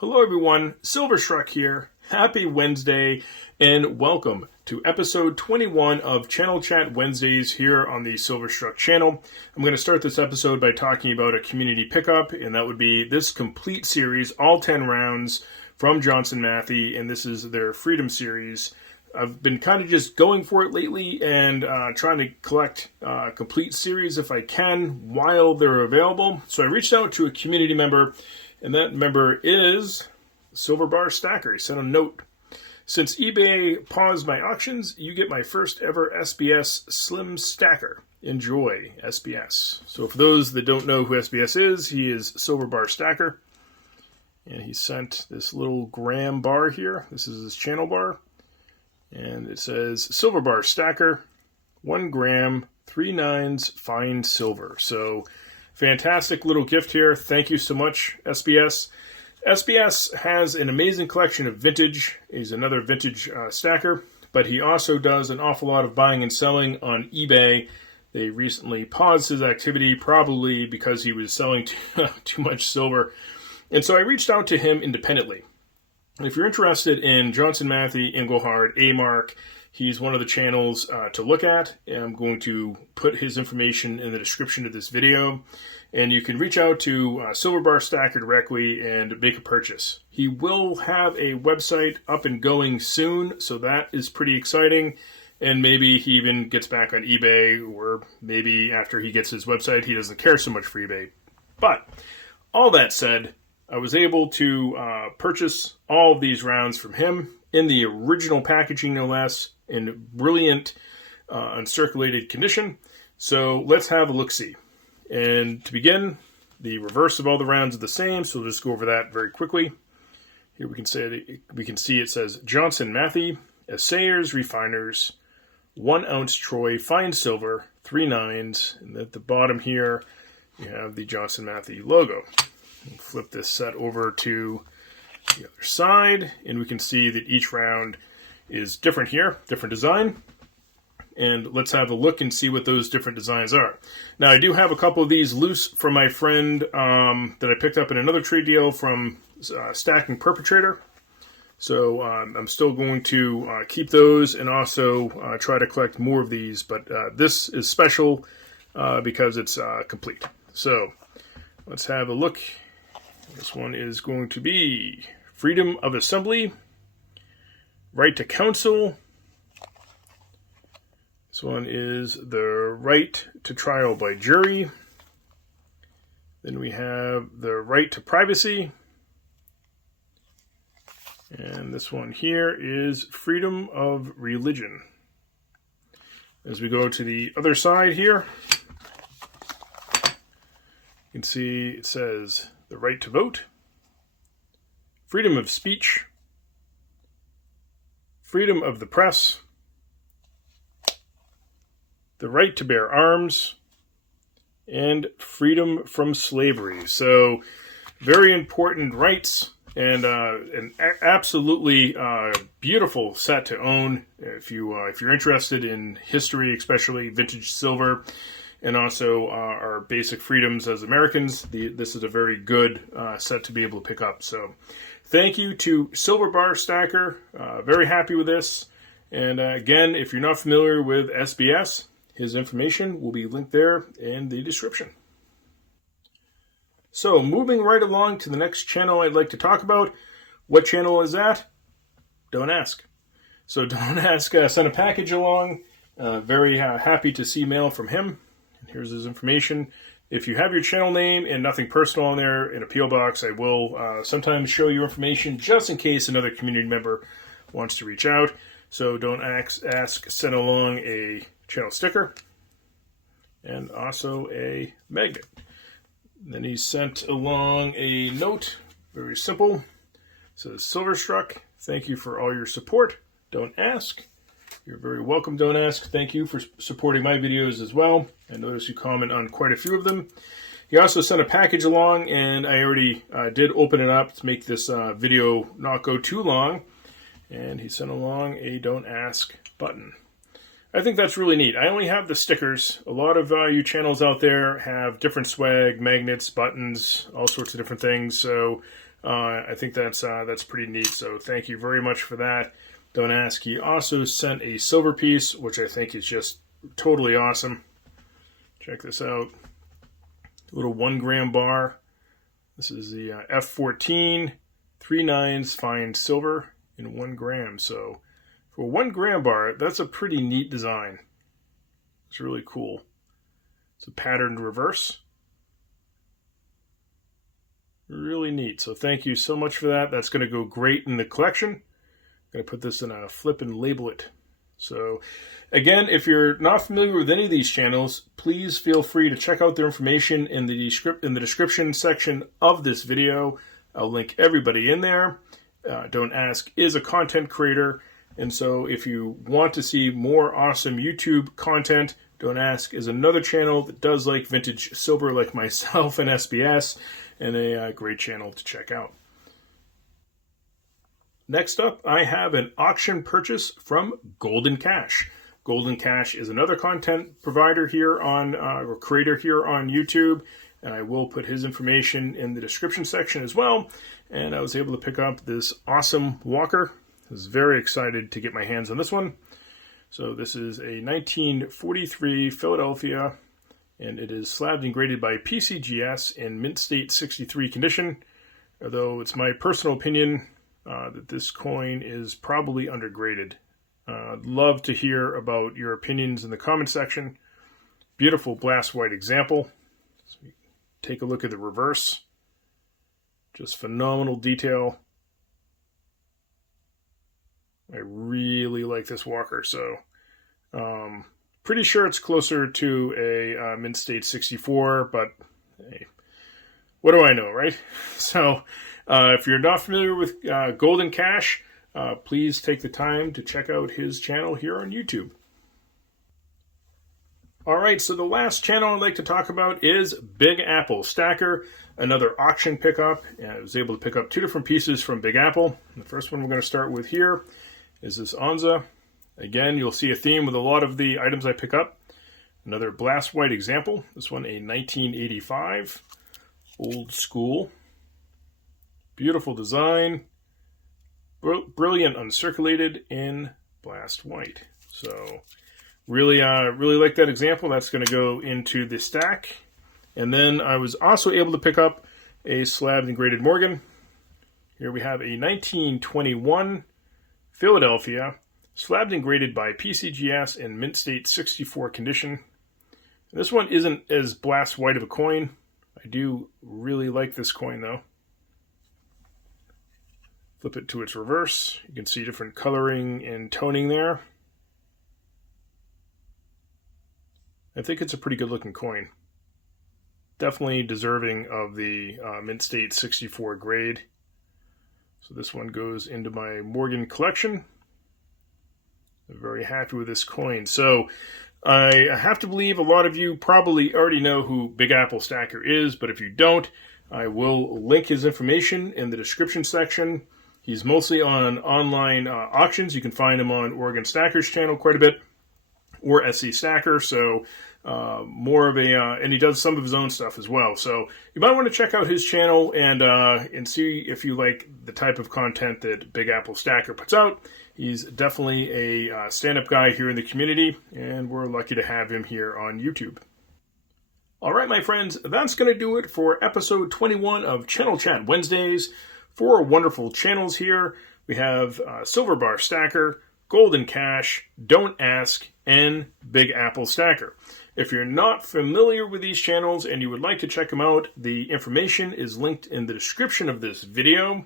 Hello everyone, Silverstruck here. Happy Wednesday and welcome to episode 21 of Channel Chat Wednesdays here on the Silverstruck channel. I'm going to start this episode by talking about a community pickup, and that would be this complete series, all 10 rounds from Johnson Matthey, and this is their Freedom series. I've been kind of just going for it lately and trying to collect a complete series if I can while they're available. So I reached out to a community member, and that member is Silver Bar Stacker. He sent a note. Since eBay paused my auctions, you get my first ever SBS Slim Stacker. Enjoy, SBS. So for those that don't know who SBS is, he is Silver Bar Stacker. And he sent this little gram bar here. This is his channel bar. And it says, Silver Bar Stacker, 1 gram, 3 nines, fine silver. So, fantastic little gift here. Thank you so much, SBS. SBS has an amazing collection of vintage. He's another vintage stacker, but he also does an awful lot of buying and selling on eBay. They recently paused his activity, probably because he was selling too much silver. And so I reached out to him independently. If you're interested in Johnson Matthey, Engelhard, A-Mark, he's one of the channels to look at. I'm going to put his information in the description of this video. And you can reach out to Silver Bar Stacker directly and make a purchase. He will have a website up and going soon, so that is pretty exciting. And maybe he even gets back on eBay, or maybe after he gets his website, he doesn't care so much for eBay. But all that said, I was able to purchase all of these rounds from him in the original packaging, no less, in brilliant uncirculated condition. So let's have a look-see. And to begin, the reverse of all the rounds are the same, so we'll just go over that very quickly. Here we can see it says Johnson Matthey, Assayers, Refiners, 1 ounce Troy, fine silver, 3 nines, and at the bottom here you have the Johnson Matthey logo. We'll flip this set over to the other side, and we can see that each round is different here, different design. And let's have a look and see what those different designs are. Now, I do have a couple of these loose from my friend that I picked up in another trade deal from Stacking Perpetrator. So I'm still going to keep those and also try to collect more of these. But this is special because it's complete. So let's have a look. This one is going to be Freedom of Assembly, Right to Counsel. This one is the right to trial by jury. Then we have the right to privacy. And this one here is freedom of religion. As we go to the other side here, you can see it says the right to vote, freedom of speech, freedom of the press, the right to bear arms, and freedom from slavery. So, very important rights, and an absolutely beautiful set to own if you're interested in history, especially vintage silver, and also our basic freedoms as Americans. This is a very good set to be able to pick up. So, thank you to Silver Bar Stacker. Very happy with this. And again, if you're not familiar with SBS, his information will be linked there in the description. So, moving right along to the next channel I'd like to talk about. What channel is that? Don't Ask. So, Don't Ask sent a package along. Very happy to see mail from him. And here's his information. If you have your channel name and nothing personal on there in a P.O. box, I will sometimes show your information just in case another community member wants to reach out. So, Don't Ask sent along a channel sticker and also a magnet. And then he sent along a note, very simple. It says, Silverstruck, thank you for all your support. Don't Ask. You're very welcome, Don't Ask. Thank you for supporting my videos as well. I noticed you comment on quite a few of them. He also sent a package along, and I already did open it up to make this video not go too long. And he sent along a Don't Ask button. I think that's really neat. I only have the stickers. A lot of you channels out there have different swag, magnets, buttons, all sorts of different things. So I think that's pretty neat. So thank you very much for that. Don't Ask. He also sent a silver piece, which I think is just totally awesome. Check this out. A little 1 gram bar. This is the F14 3/9 fine silver in 1 gram. So for a 1 gram bar, that's a pretty neat design. It's really cool. It's a patterned reverse. Really neat. So thank you so much for that. That's going to go great in the collection. I'm going to put this in a flip and label it. So again, if you're not familiar with any of these channels, please feel free to check out their information in the description section of this video. I'll link everybody in there. Don't Ask is a content creator, and so if you want to see more awesome YouTube content, Don't Ask is another channel that does like vintage silver like myself and SBS, and a great channel to check out. Next up, I have an auction purchase from N Kash. N Kash is another content provider here on, or creator here on YouTube, and I will put his information in the description section as well. And I was able to pick up this awesome walker. I was very excited to get my hands on this one. So this is a 1943 Philadelphia, and it is slabbed and graded by PCGS in mint state 63 condition, although it's my personal opinion that this coin is probably undergraded. I'd love to hear about your opinions in the comment section. Beautiful blast white example. So take a look at the reverse. Just phenomenal detail. I really like this walker, so pretty sure it's closer to a mint state 64, but hey, what do I know, right? So if you're not familiar with N Kash, please take the time to check out his channel here on YouTube. All right, so the last channel I'd like to talk about is Big Apple Stacker, another auction pickup. And I was able to pick up 2 different pieces from Big Apple. The first one we're going to start with here is this Onza. Again, you'll see a theme with a lot of the items I pick up. Another blast white example. This one a 1985, old school. Beautiful design. Brilliant uncirculated in blast white. So really like that example. That's going to go into the stack. And then I was also able to pick up a slabbed and graded Morgan. Here we have a 1921 Philadelphia, slabbed and graded by PCGS in mint state 64 condition. This one isn't as blast white of a coin. I do really like this coin though. Flip it to its reverse. You can see different coloring and toning there. I think it's a pretty good looking coin. Definitely deserving of the mint state 64 grade. So this one goes into my Morgan collection. I'm very happy with this coin. So I have to believe a lot of you probably already know who Big Apple Stacker is, but if you don't, I will link his information in the description section. He's mostly on online auctions. You can find him on Oregon Stacker's channel quite a bit, or SC Stacker. So more of a, and he does some of his own stuff as well. So you might want to check out his channel and see if you like the type of content that Big Apple Stacker puts out. He's definitely a stand-up guy here in the community, and we're lucky to have him here on YouTube. All right, my friends, that's going to do it for episode 21 of Channel Chat Wednesdays. 4 wonderful channels here. We have Silver Bar Stacker, N Kash, Don't Ask, and Big Apple Stacker. If you're not familiar with these channels and you would like to check them out, the information is linked in the description of this video.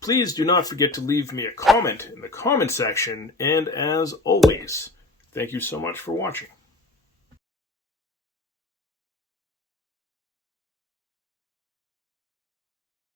Please do not forget to leave me a comment in the comment section, and as always, thank you so much for watching.